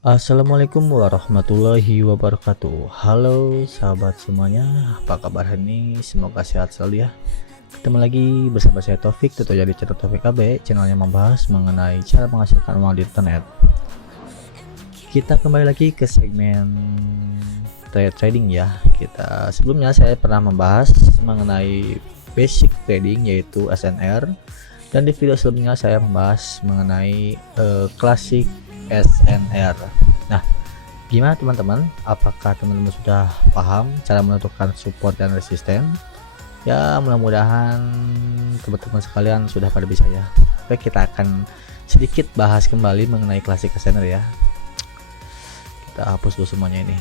Assalamualaikum warahmatullahi wabarakatuh. Halo sahabat semuanya, apa kabar hari ini? Semoga sehat selalu ya. Ketemu lagi bersama saya Taufik, tutorial di channel Taufik KB, channel yang membahas mengenai cara menghasilkan uang di internet. Kita kembali lagi ke segmen trading ya. Sebelumnya saya pernah membahas mengenai basic trading yaitu SNR, dan di video sebelumnya saya membahas mengenai classic SNR. Nah, gimana teman-teman? Apakah teman-teman sudah paham cara menentukan support dan resisten? Ya, mudah-mudahan teman-teman sekalian sudah pada bisa ya. Oke, kita akan sedikit bahas kembali mengenai classic SNR ya. Kita hapus dulu semuanya ini.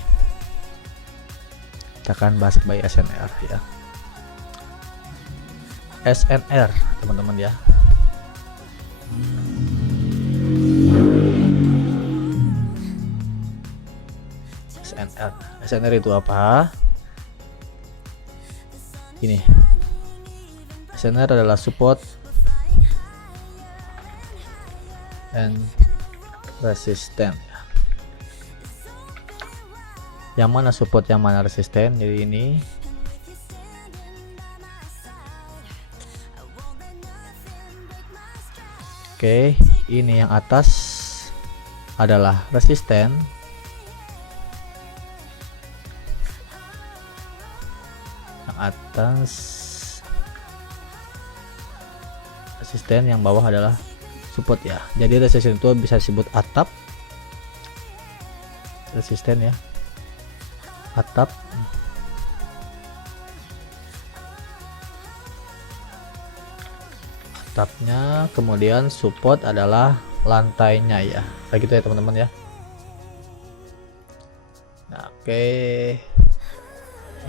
Kita akan bahas kembali SNR ya. SNR teman-teman ya. SNR itu apa? Ini SNR adalah support and resistance. Yang mana support, yang mana resisten? Jadi ini oke, ini yang atas adalah resisten. Atas resisten, yang bawah adalah support ya. Jadi resisten itu bisa disebut atap, resisten ya, atap, atapnya, kemudian support adalah lantainya ya, kayak gitu ya teman-teman ya. Nah, oke,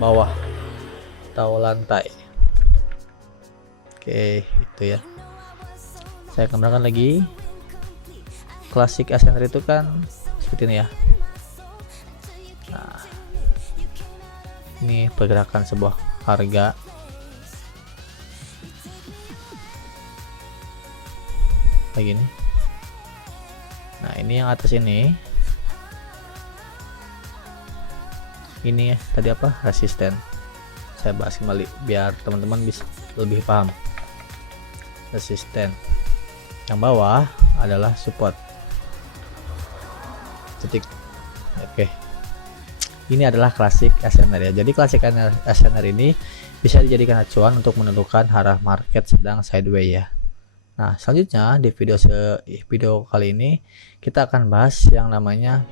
bawah atau lantai. Oke, itu ya. Saya kembangkan lagi. Klasik SNR itu kan seperti ini ya. Nah, ini pergerakan sebuah harga. Kayak gini. Nah, ini yang atas ini. Ini ya, tadi apa? Resisten. Saya bahas kembali biar teman-teman bisa lebih paham. Resisten. Yang bawah adalah support. Titik. Oke. Ini adalah klasik SNR ya. Jadi klasik SNR ini bisa dijadikan acuan untuk menentukan arah market sedang sideways ya. Nah, selanjutnya di video kali ini kita akan bahas yang namanya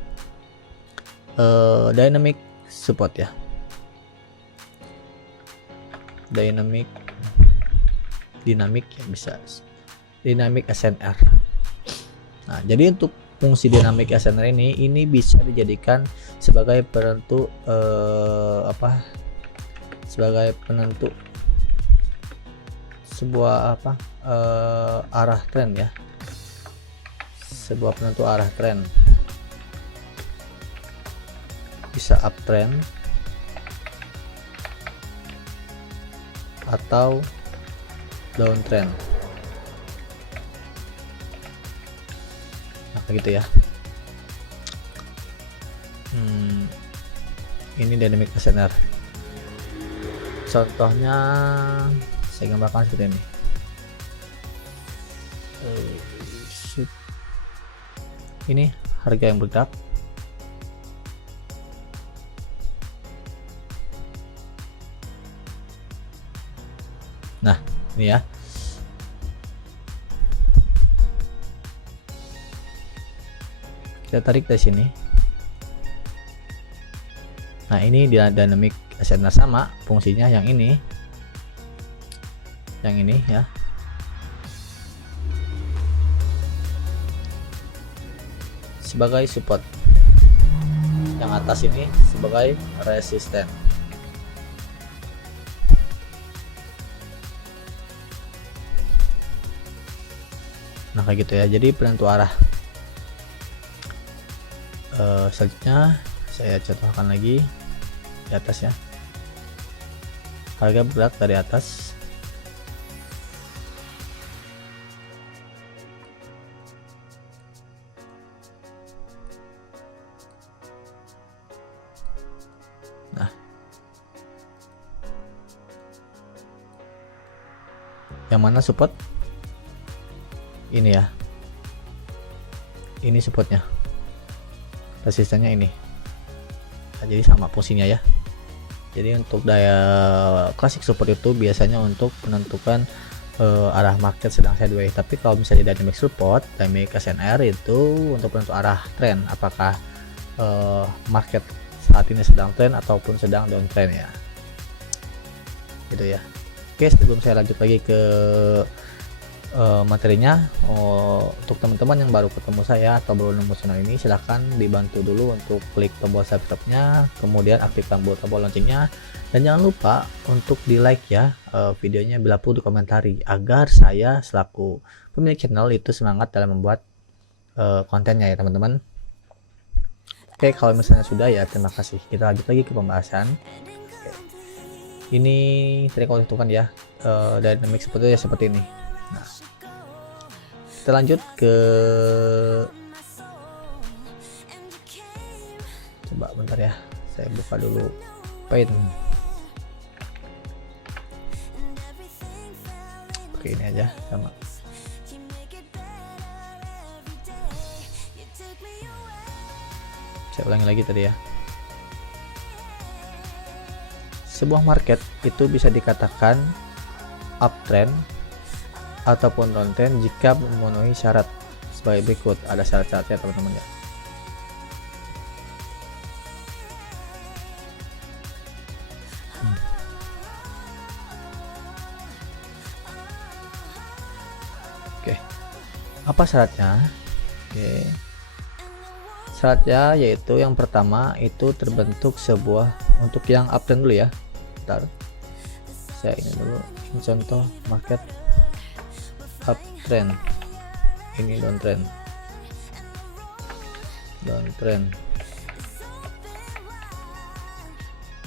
dynamic support ya. Dynamic ya, bisa dynamic SNR. Nah, jadi untuk fungsi dynamic SNR ini bisa dijadikan sebagai penentu sebagai penentu sebuah arah tren ya, sebuah penentu arah tren, bisa uptrend atau downtrend. Nah, gitu ya. Ini dynamic SNR. Contohnya saya gambarkan seperti ini. Ini harga yang bergerak. Nah, ini ya. Kita tarik dari sini. Nah, ini dia dynamic SNR, sama fungsinya yang ini ya. Sebagai support. Yang atas ini sebagai resisten. Nah, kayak gitu ya. Jadi penentu arah. Selanjutnya saya contohkan lagi di atas ya. Harga bergerak dari atas. Yang mana support ini ya, ini supportnya, resistannya ini. Nah, jadi sama fungsinya ya. Jadi untuk daya klasik support itu biasanya untuk menentukan arah market sedang sideways, tapi kalau misalnya dynamic support, dynamic SNR itu untuk menentukan arah tren, apakah market saat ini sedang tren ataupun sedang downtrend ya, gitu ya. Oke, sebelum saya lanjut lagi ke materinya, untuk teman-teman yang baru ketemu saya atau baru nemu channel ini, silahkan dibantu dulu untuk klik tombol subscribe-nya, kemudian aktifkan tombol loncengnya, dan jangan lupa untuk di like ya videonya, bila perlu dikomentari, agar saya selaku pemilik channel itu semangat dalam membuat kontennya ya teman-teman. Oke, kalau misalnya sudah ya terima kasih. Kita lanjut lagi ke pembahasan. Ini tadi kalau tentukan ya, dynamic seperti ya, seperti ini. Nah, kita lanjut ke, coba bentar ya, saya buka dulu Paint. Oke, ini aja sama. Saya ulangi lagi tadi ya. Sebuah market itu bisa dikatakan uptrend ataupun downtrend jika memenuhi syarat sebagai berikut. Ada syarat-syaratnya teman-teman ya. Oke, apa syaratnya? Oke, syaratnya yaitu yang pertama itu terbentuk sebuah, untuk yang uptrend dulu ya. Bentar, saya ini dulu, ini contoh market uptrend, ini downtrend.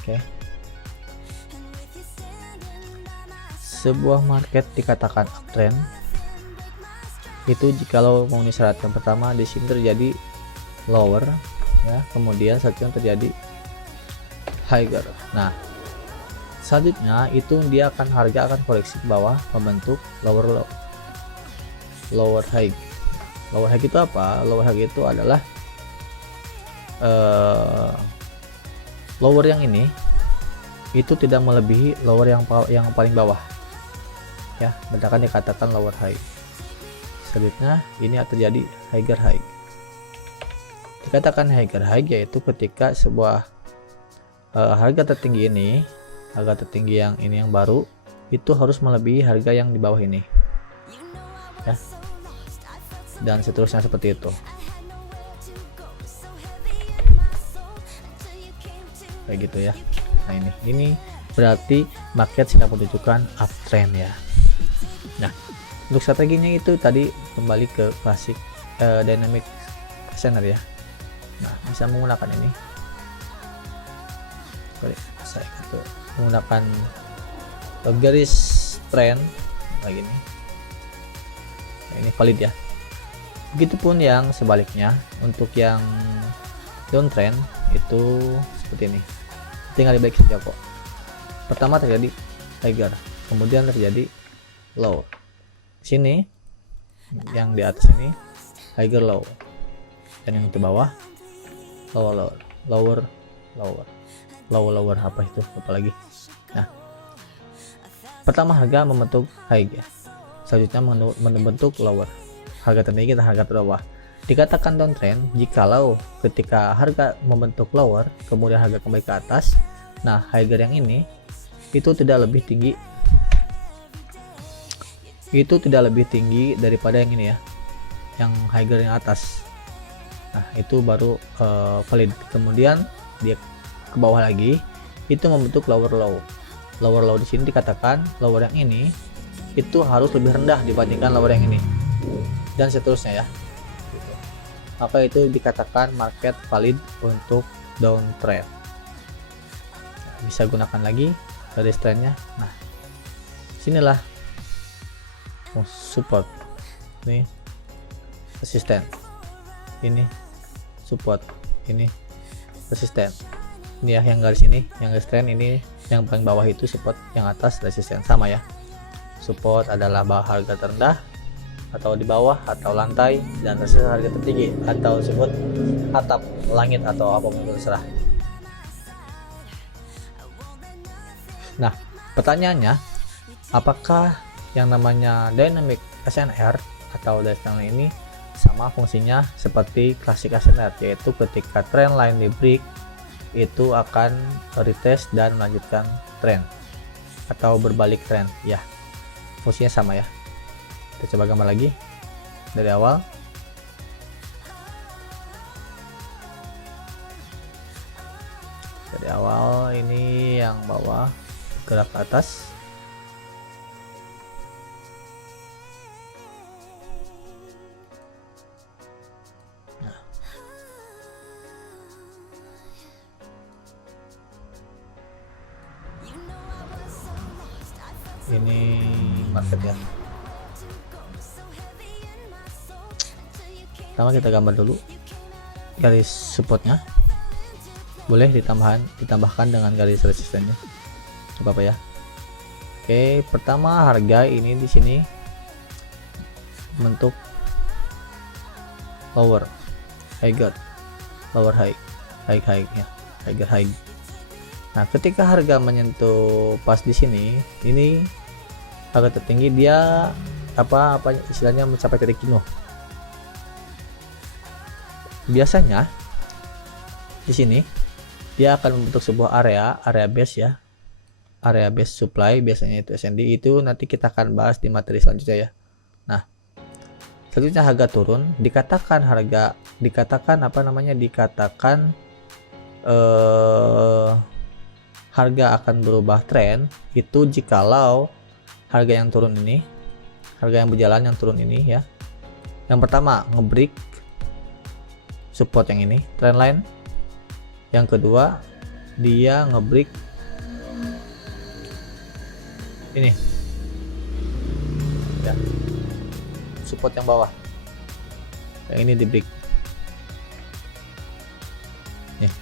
Oke, sebuah market dikatakan uptrend itu jikalau memenuhi syarat. Yang pertama di sini terjadi lower ya, kemudian selanjutnya terjadi higher. Nah, selanjutnya itu dia akan, harga akan koreksi ke bawah membentuk lower low, lower high. Lower high itu apa? Lower high itu adalah lower yang ini itu tidak melebihi lower yang paling bawah ya, sedangkan dikatakan lower high. Selanjutnya ini terjadi higher high. Dikatakan higher high yaitu ketika sebuah harga tertinggi ini, harga tertinggi yang ini yang baru itu harus melebihi harga yang di bawah ini ya, dan seterusnya seperti itu. Kayak gitu ya. Nah, ini berarti market sedang menunjukkan uptrend ya. Nah, untuk strateginya itu tadi kembali ke klasik dynamic SNR ya. Nah, bisa menggunakan ini. Saya itu menggunakan garis trend lagi nih. Nah, ini valid ya. Begitupun yang sebaliknya, untuk yang downtrend itu seperti ini. Tinggal dibalik saja kok. Pertama terjadi higher, kemudian terjadi low. Sini yang di atas ini higher low, dan yang di bawah lower apa itu apa lagi. Nah, pertama harga membentuk high ya, selanjutnya membentuk lower, harga tertinggi dan harga terbawah. Dikatakan downtrend jikalau ketika harga membentuk lower kemudian harga kembali ke atas. Nah, higher yang ini itu tidak lebih tinggi daripada yang ini ya, yang higher yang atas. Nah, itu baru valid. Kemudian dia ke bawah lagi itu membentuk lower low di sini dikatakan lower yang ini itu harus lebih rendah dibandingkan lower yang ini, dan seterusnya ya. Maka itu dikatakan market valid untuk downtrend. Nah, bisa gunakan lagi garis trendnya. Nah, sinilah support, ini resisten, ini support, ini resisten. Ini ya yang garis ini, yang garis trend ini, yang paling bawah itu support, yang atas resisten, sama ya. Support adalah harga terendah atau di bawah atau lantai, dan resistance harga tertinggi atau disebut atap, langit, atau apapun terserah. Nah, pertanyaannya, apakah yang namanya dynamic SNR atau dynamic ini sama fungsinya seperti klasik SNR, yaitu ketika trend line di break itu akan retest dan melanjutkan trend atau berbalik trend. Ya, fungsinya sama ya. Kita coba gambar lagi dari awal. Dari awal ini yang bawah gerak ke atas. Nah. Ini market ya. Pertama kita gambar dulu garis supportnya, boleh ditambahkan dengan garis resistennya, apa ya. Oke, pertama harga ini di sini bentuk lower high guard, lower high ya, high. Nah, ketika harga menyentuh pas di sini, ini harga tertinggi, dia apa istilahnya mencapai titik jenuh. Biasanya di sini dia akan membentuk sebuah area base ya, area base supply, biasanya itu SND. Itu nanti kita akan bahas di materi selanjutnya ya. Nah, selanjutnya harga turun, dikatakan harga akan berubah tren itu jikalau harga yang turun ini, harga yang berjalan yang turun ini ya, yang pertama ngebreak support yang ini, trend line. Yang kedua, dia ngebreak ini ya, support yang bawah, yang ini di break nih.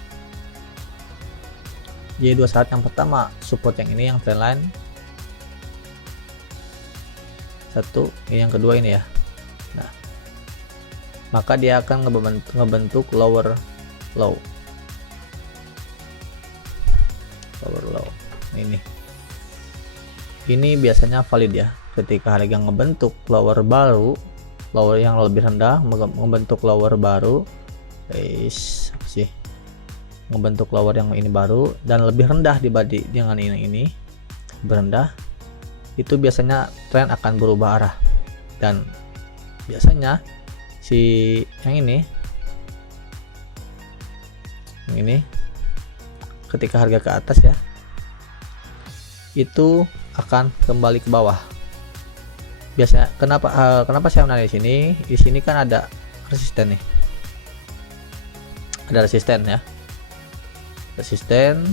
Jadi dua syarat, yang pertama support yang ini, yang trend line satu, ini yang kedua ini ya. Nah, maka dia akan ngebentuk lower low. Ini biasanya valid ya, ketika harga ngebentuk lower baru, lower yang lebih rendah, ngebentuk lower baru, ngebentuk lower yang ini baru dan lebih rendah dibanding dengan ini berendah, itu biasanya tren akan berubah arah. Dan biasanya si yang ini ketika harga ke atas ya, itu akan kembali ke bawah. Biasanya kenapa saya menarik di sini kan ada resisten nih, ada resisten ya, resisten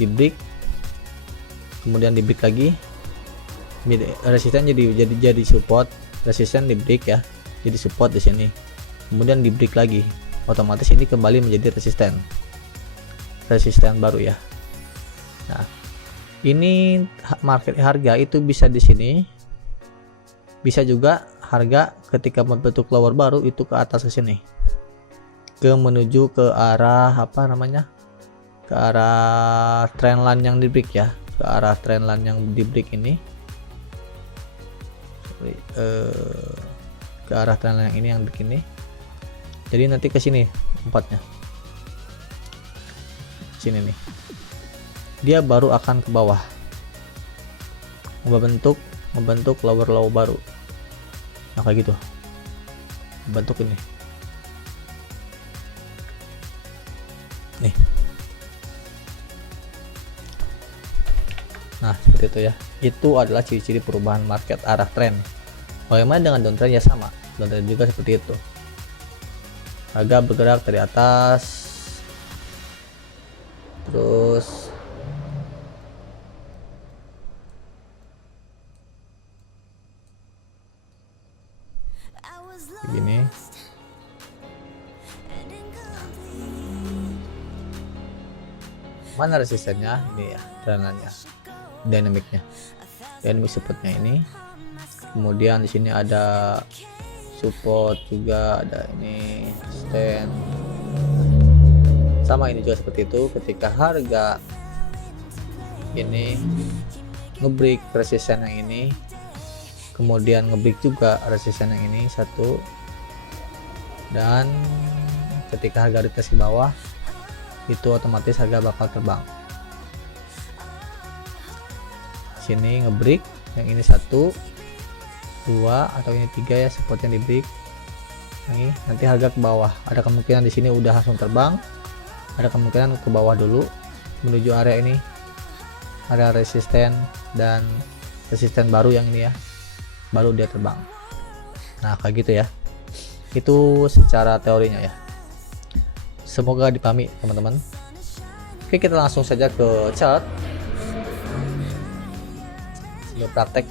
di break, kemudian di break lagi, resisten jadi support, resisten di break ya, jadi support di sini, kemudian di break lagi, otomatis ini kembali menjadi resisten baru ya. Nah, ini market harga itu bisa di sini, bisa juga harga ketika membentuk lower baru itu ke atas ke sini, menuju ke arah ke arah trendline yang di break ya, ke arah trendline yang di break ini, ke arah trendline yang ini yang begini. Jadi nanti ke sini empatnya, sini nih, dia baru akan ke bawah, membentuk lower low baru. Nah, kayak gitu, bentuk ini nih. Nah, seperti itu ya. Itu adalah ciri-ciri perubahan market arah tren. Bagaimana dengan downtrend? Ya sama, downtrend juga seperti itu. Harga bergerak dari atas, terus begini, mana resistennya? Ini ya, trennya, dinamiknya. dynamic supportnya ini. Kemudian di sini ada support juga, ada ini stand. Sama ini juga seperti itu, ketika harga ini ngebreak resisten yang ini, kemudian ngebreak juga resisten yang ini satu, dan ketika harga retest ke bawah itu otomatis harga bakal terbang. Sini ngebreak yang ini satu, dua, atau ini tiga ya support yang di break. Ini nanti harga ke bawah, ada kemungkinan di sini udah langsung terbang, ada kemungkinan ke bawah dulu menuju area ini, area resisten dan resisten baru yang ini ya, baru dia terbang. Nah kayak gitu ya, itu secara teorinya ya, semoga dipahami teman-teman. Oke, kita langsung saja ke chart praktek.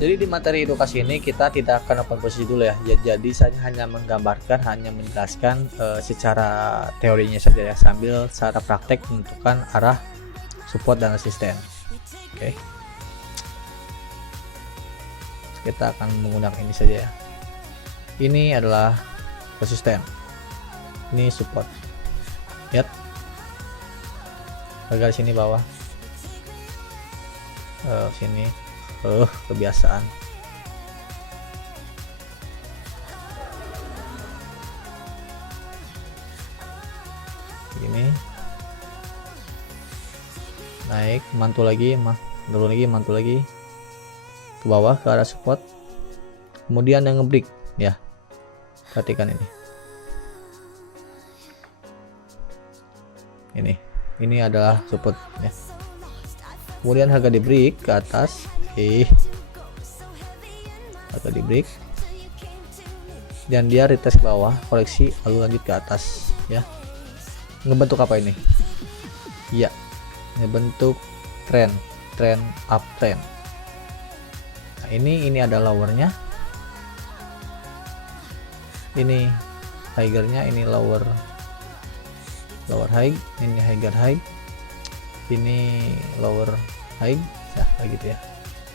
Jadi di materi edukasi ini kita tidak akan open posisi dulu ya. Jadi saya hanya menggambarkan, hanya menjelaskan secara teorinya saja ya, sambil secara praktek menentukan arah support dan resisten. Oke. Kita akan menggunakan ini saja ya. Ini adalah resisten. Ini support. Lihat. Harga di sini bawah. Sini kebiasaan. Ini naik, mantul lagi, turun lagi, mantul lagi ke bawah ke arah support, kemudian yang ngebreak ya, perhatikan ini adalah support ya. Kemudian harga di break ke atas, harga di break dan dia retest ke bawah, koreksi lalu lanjut ke atas ya. Ngebentuk apa ini? Ya, ngebentuk trend uptrend. Nah, ini ada lowernya, ini highernya, ini lower high, ini higher high, ini lower high ya, kayak gitu ya.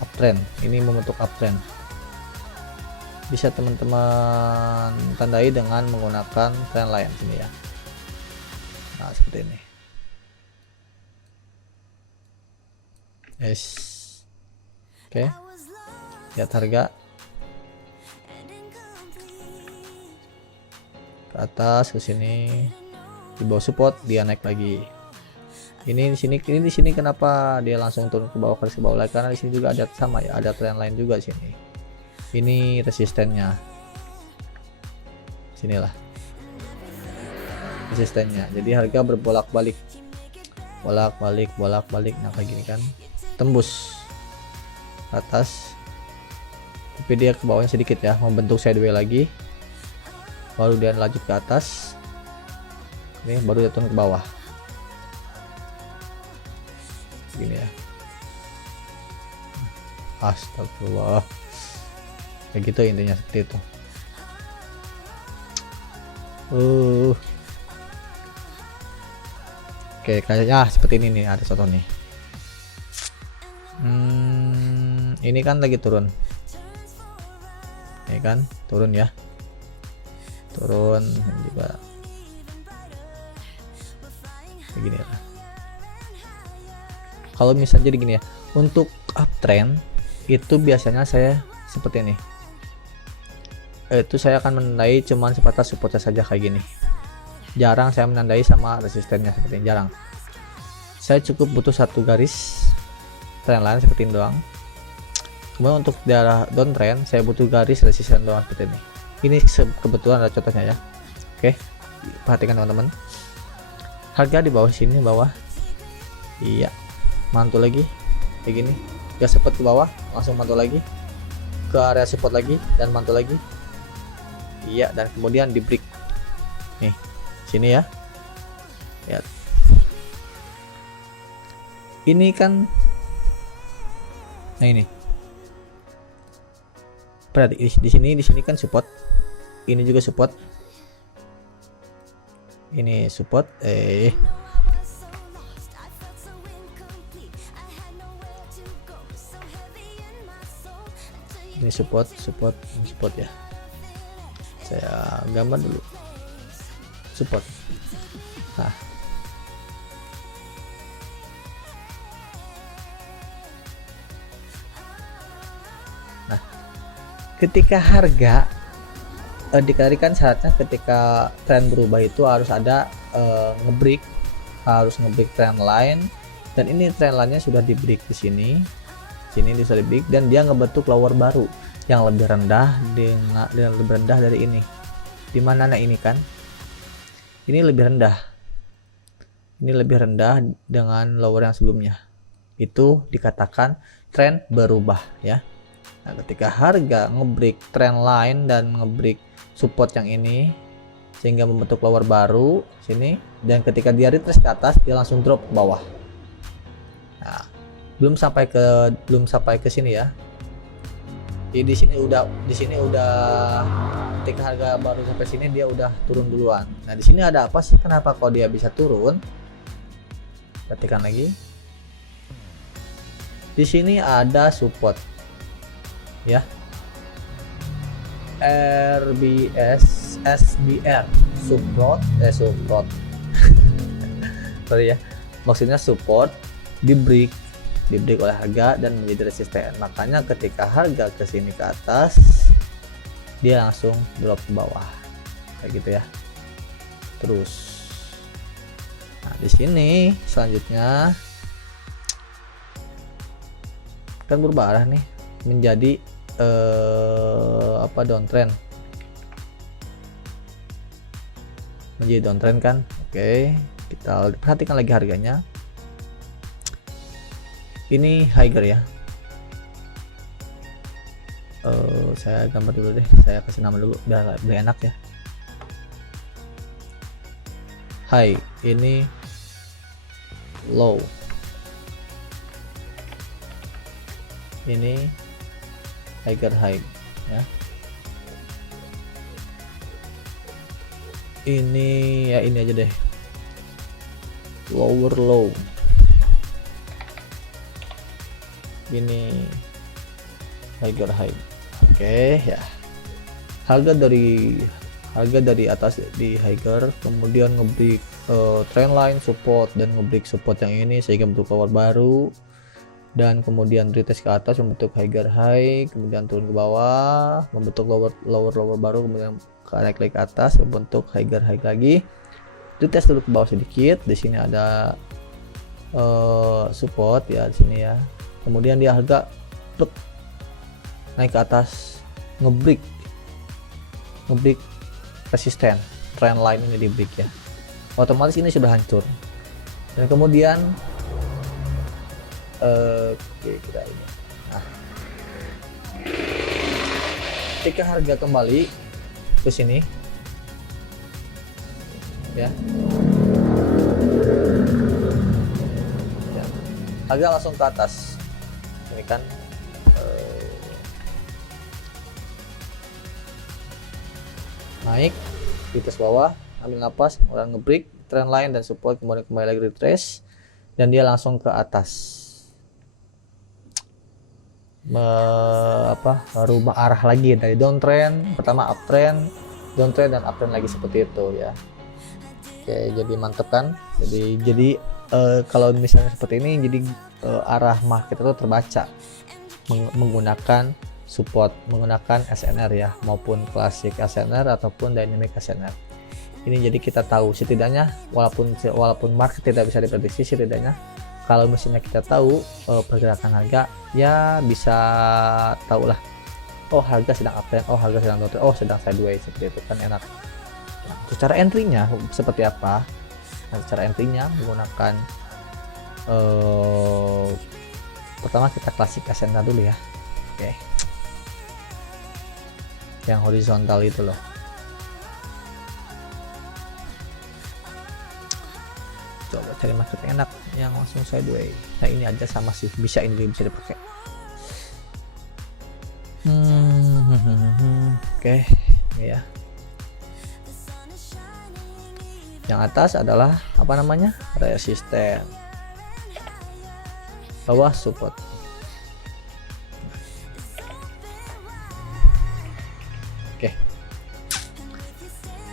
Uptrend, ini membentuk uptrend. Bisa teman-teman tandai dengan menggunakan trend line sini ya. Nah seperti ini. Yes. Oke. Lihat harga ke atas, ke sini, di bawah support dia naik lagi. Ini di sini kenapa dia langsung turun ke bawah, ke bawah lagi, karena di sini juga ada sama ya, ada trend line juga sini. Ini resistennya, sinilah resistennya. Jadi harga berbolak-balik, bolak-balik. Nah kayak gini kan, tembus atas, tapi dia ke bawahnya sedikit ya, membentuk sideways lagi, baru dia lanjut ke atas. Ini baru dia turun ke bawah. Gini ya, astagfirullah, kayak gitu intinya, seperti itu. Oke, kayaknya seperti ini nih, ada contoh nih. Ini kan lagi turun, ini kan turun ya, turun juga begini ya. Kalau misalnya jadi gini ya, untuk uptrend itu biasanya saya seperti ini, itu saya akan menandai cuman sebatas supportnya saja kayak gini. Jarang saya menandai sama resistennya, seperti ini jarang. Saya cukup butuh satu garis trend line seperti ini doang. Kemudian untuk daerah downtrend saya butuh garis resisten doang seperti ini. Ini kebetulan ada contohnya ya. Oke, perhatikan teman-teman. Harga di bawah sini, bawah, iya, mantul lagi kayak gini, dia support ke bawah, langsung mantul lagi ke area support lagi dan mantul lagi, iya, dan kemudian di break nih sini ya. Lihat ini kan, nah ini berarti di sini kan support, ini juga support, ini support, Ini support ya. Saya gambar dulu support. Nah, ketika harga dikalikan syaratnya ketika tren berubah itu harus ada ngebreak, harus ngebreak trend line, dan ini trend line-nya sudah di break di sini sudah di break, dan dia ngebentuk lower baru yang lebih rendah dengan lebih rendah dari ini. Dimana ini kan ini lebih rendah dengan lower yang sebelumnya, itu dikatakan tren berubah ya. Nah, ketika harga ngebreak trend line dan ngebreak support yang ini sehingga membentuk lower baru sini, dan ketika dia retrace ke atas dia langsung drop ke bawah. Nah, belum sampai ke sini ya. Jadi di sini udah ketika harga baru sampai sini dia udah turun duluan. Nah, di sini ada apa sih? Kenapa kok dia bisa turun? Perhatikan lagi. Di sini ada support ya. RBS SBR support sorry ya, maksudnya support di break oleh harga dan menjadi resisten. Makanya ketika harga ke sini ke atas dia langsung drop ke bawah kayak gitu ya. Terus nah, di sini selanjutnya kan berubah arah nih menjadi downtrend, menjadi downtrend kan. Oke, kita perhatikan lagi harganya. Ini higher ya. Saya gambar dulu deh, saya kasih nama dulu biar lebih enak ya. High, ini low, ini higher high ya. Ini ya, ini aja deh, lower low, ini higher high. Oke ya, harga dari atas di higher, kemudian ngebreak trend line support dan ngebreak support yang ini sehingga bentuk lower baru, dan kemudian retest ke atas membentuk higher high, kemudian turun ke bawah membentuk lower baru, kemudian naik lagi ke atas membentuk higher high lagi, retest dulu ke bawah sedikit. Di sini ada support ya di sini ya, kemudian dia harga naik ke atas, ngebreak resisten trend line ini di break ya, otomatis ini sudah hancur. Dan kemudian kita ini, nah, ketika harga kembali ke sini ya, harga langsung ke atas ini kan, naik di atas bawah, ambil napas, orang ngebreak trend line dan support, kemudian kembali lagi retrace dan dia langsung ke atas, merubah arah lagi dari downtrend, pertama uptrend, downtrend dan uptrend lagi seperti itu ya. Oke, jadi mantep kan. Jadi kalau misalnya seperti ini, jadi arah market itu terbaca menggunakan support, menggunakan SNR ya, maupun klasik SNR ataupun dynamic SNR. Ini jadi kita tahu setidaknya, walaupun market tidak bisa diprediksi, setidaknya kalau misalnya kita tahu pergerakan harga ya bisa tahu lah, oh harga sedang uptrend, oh harga sedang downtrend, oh sedang sideways, seperti itu kan enak. Nah, secara entry-nya seperti apa? Nah, secara entry-nya menggunakan pertama kita klasik SNR dulu ya. Oke. Yang horizontal itu loh. Coba cari market yang enak yang langsung sideways. Nah ini aja sama sih, bisa ini bisa dipakai. Oke, ya. Yang atas adalah apa namanya, resisten, bawah support.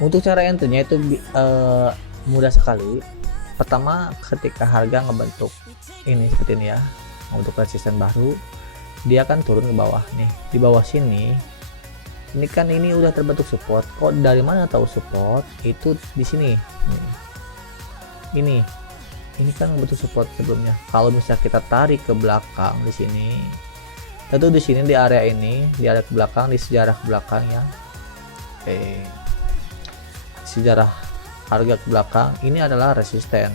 Untuk cara entry-nya itu mudah sekali. Pertama, ketika harga ngebentuk ini seperti ini ya, untuk resisten baru, dia akan turun ke bawah nih. Di bawah sini, ini kan ini udah terbentuk support. Kok dari mana tahu support? Itu di sini. Ini kan bentuk support sebelumnya. Kalau misalnya kita tarik ke belakang di sini, tentu di sini di area ini, di area ke belakang, di sejarah ke belakang ya. Sejarah harga ke belakang ini adalah resisten.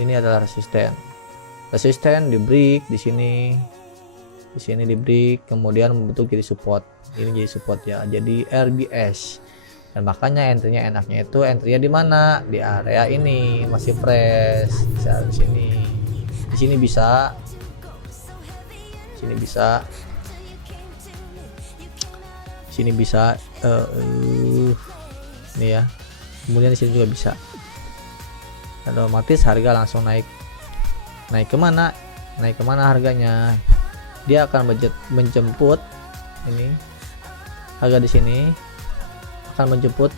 Ini adalah resisten. Resisten di break di sini. Di sini di break, kemudian membentuk jadi support. Ini jadi support ya. Jadi RBS. Dan makanya entry-nya enaknya itu entry-nya di mana? Di area ini masih fresh. Bisa di sini. Di sini bisa. Di sini bisa. Di sini bisa. Ini ya. Kemudian di sini juga bisa. Dan otomatis harga langsung naik. Naik kemana? Naik kemana harganya? Dia akan menjemput ini harga di sini. Akan menjemput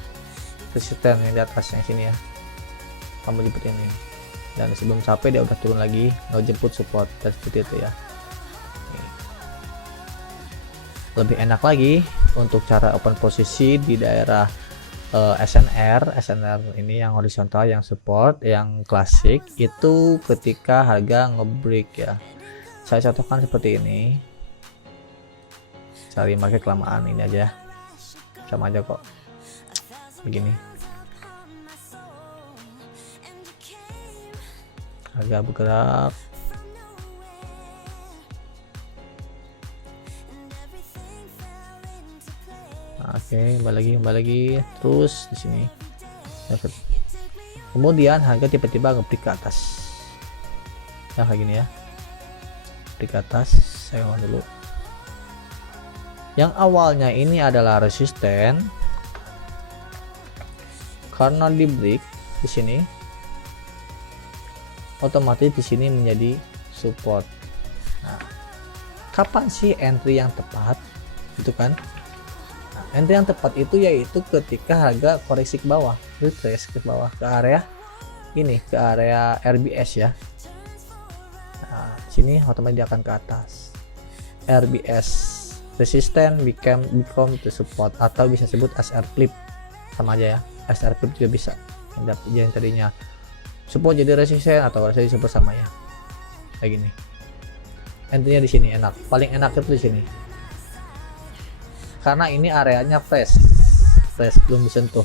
resisten yang di atasnya sini ya, akan menjemput ini, dan sebelum sampai dia udah turun lagi ngejemput support dan seperti itu ya. Lebih enak lagi untuk cara open posisi di daerah SNR ini yang horizontal, yang support, yang klasik itu ketika harga ngebreak ya. Saya contohkan seperti ini, cari market kelamaan ini aja, sama aja kok. Begini harga bergerak, oke, kembali lagi terus di sini. Kemudian harga tiba-tiba ngebreak ke atas ya, kayak gini ya, di atas. Saya mau dulu yang awalnya ini adalah resisten, karena di break di sini otomatis di sini menjadi support. Nah, kapan sih entry yang tepat itu kan? Nah, entry yang tepat itu yaitu ketika harga koreksi ke bawah, retrace ke bawah ke area ini, ke area RBS ya. Nah, sini otomatis dia akan ke atas. RBS resisten become the support, atau bisa sebut SR flip, sama aja ya. SR flip juga bisa, yang tadinya support jadi resisten atau resisten support, sama ya, kayak gini. Entry-nya di sini enak, paling enak itu di sini karena ini areanya fresh, belum disentuh,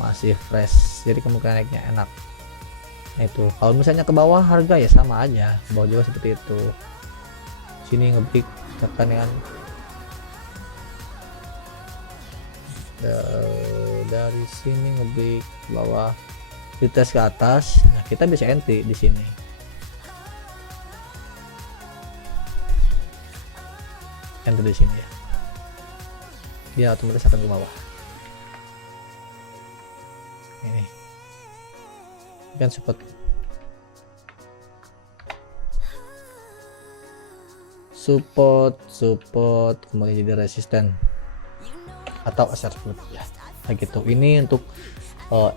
masih fresh, jadi kemungkinan naiknya enak. Nah itu kalau misalnya ke bawah harga ya sama aja, bawah juga seperti itu. Sini ngebreak tekan kan, dari sini ngebreak ke bawah, dites ke atas. Nah kita bisa entry di sini, entry di sini ya, dia otomatis akan ke bawah. Ini kan support, kemudian jadi resisten atau SR flip ya, kayak gitu. Ini untuk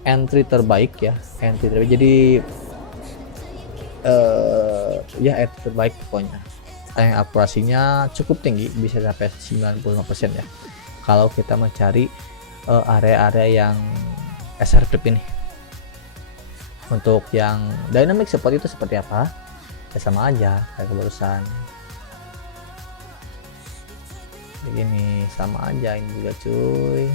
entry terbaik ya, entry terbaik. Jadi ya entry terbaik pokoknya. Yang akurasinya cukup tinggi, bisa sampai 95% ya, kalau kita mencari area-area yang SR flip ini. Untuk yang dynamic support itu seperti apa? Ya sama aja kayak barusan. Begini sama aja ini juga cuy.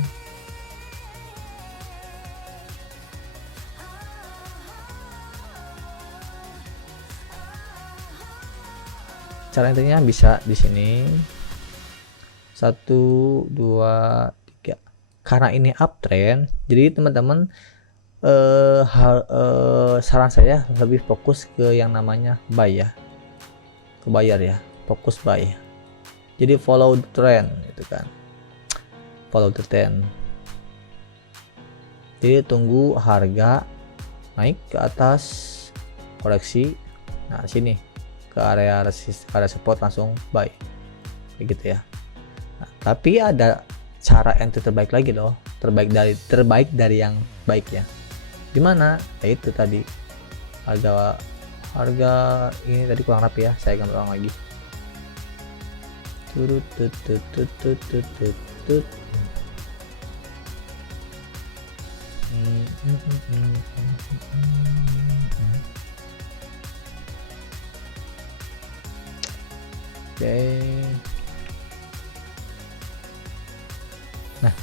Cara intinya bisa di sini 1 2 3. Karena ini uptrend, jadi teman-teman saran saya lebih fokus ke yang namanya buy ya, ke buyer ya, fokus buy. Jadi follow the trend itu kan, follow the trend. Jadi tunggu harga naik ke atas, koreksi, nah sini ke area resist, area support langsung buy, kayak gitu ya. Nah, tapi ada cara entry terbaik lagi loh, terbaik dari yang baik ya. Gimana? Ya itu tadi harga ini tadi kurang rapi ya, saya gambar ulang lagi. Oke. Nah,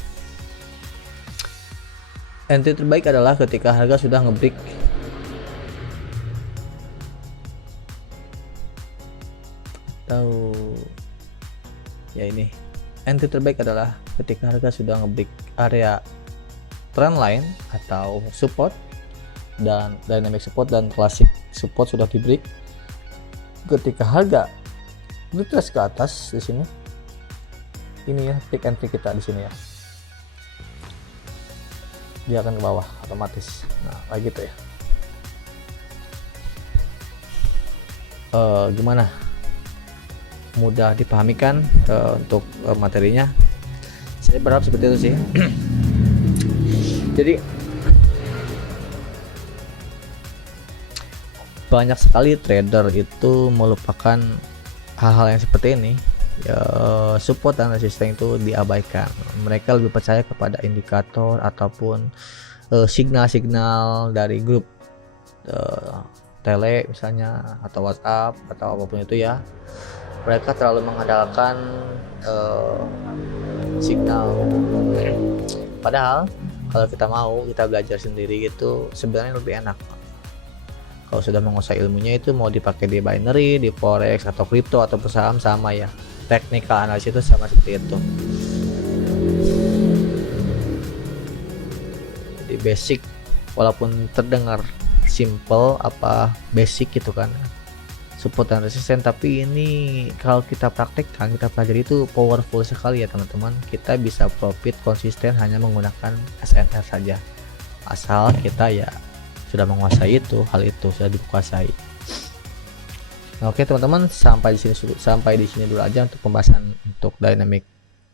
entry terbaik adalah ketika harga sudah ngebreak atau ya ini. Entry terbaik adalah ketika harga sudah ngebreak area trendline atau support, dan dynamic support dan classic support sudah di break. Ketika harga retest ke atas di sini, ini ya pick entry kita di sini ya, dia akan ke bawah otomatis. Nah kayak gitu ya. Gimana, mudah dipahami kan untuk materinya? Saya berharap seperti itu sih. Jadi banyak sekali trader itu melupakan hal-hal yang seperti ini ya, support dan resisten itu diabaikan. Mereka lebih percaya kepada indikator ataupun signal-signal dari grup tele misalnya atau WhatsApp atau apapun itu ya. Mereka terlalu mengandalkan signal, padahal kalau kita belajar sendiri itu sebenarnya lebih enak. Kalau sudah menguasai ilmunya itu mau dipakai di binary, di forex atau kripto atau saham sama ya. Technical analysis itu sama seperti itu. Jadi basic, walaupun terdengar simple basic gitu kan, support dan resisten, tapi ini kalau kita praktekkan, kita pelajari itu powerful sekali ya teman-teman. Kita bisa profit konsisten hanya menggunakan SNR saja, asal kita ya sudah menguasai itu, hal itu sudah dikuasai. Oke teman-teman, sampai di sini dulu aja untuk pembahasan untuk dynamic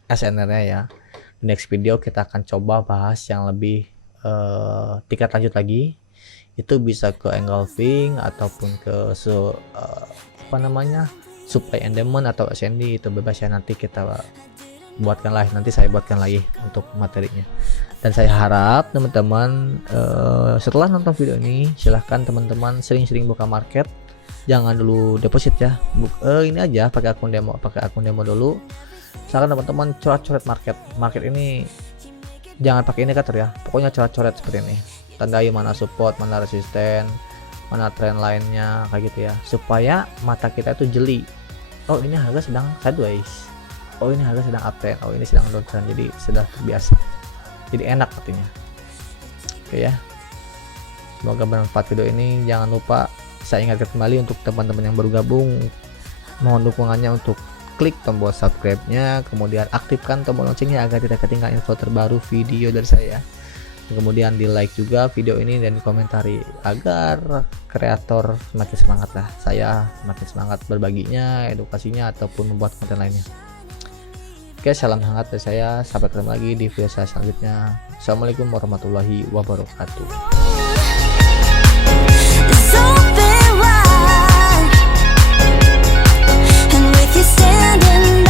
SNR-nya ya. Di next video kita akan coba bahas yang lebih tingkat lanjut lagi. Itu bisa ke engulfing ataupun ke supply and demand atau SND, itu bebas ya. Nanti saya buatkan lagi untuk materinya. Dan saya harap teman-teman setelah nonton video ini, silahkan teman-teman sering-sering buka market, jangan dulu deposit ya. Ini aja pakai akun demo dulu. Misalkan teman-teman coret-coret market ini, jangan pakai indikator ya, pokoknya coret-coret seperti ini, tandai mana support, mana resisten, mana trend lainnya kayak gitu ya, supaya mata kita itu jeli. Oh ini harga sedang sideways, oh ini harga sedang uptrend, oh ini sedang downtrend, jadi sudah terbiasa, jadi enak artinya. Oke ya, semoga bermanfaat video ini. Jangan lupa saya ingatkan kembali untuk teman-teman yang baru gabung, mohon dukungannya untuk klik tombol subscribe-nya, kemudian aktifkan tombol loncengnya agar tidak ketinggalan info terbaru video dari saya. Kemudian di like juga video ini dan dikomentari agar kreator semakin semangat lah, saya semakin semangat berbaginya, edukasinya ataupun membuat konten lainnya. Oke, salam hangat dari saya, sampai ketemu lagi di video saya selanjutnya. Assalamualaikum warahmatullahi wabarakatuh. Standing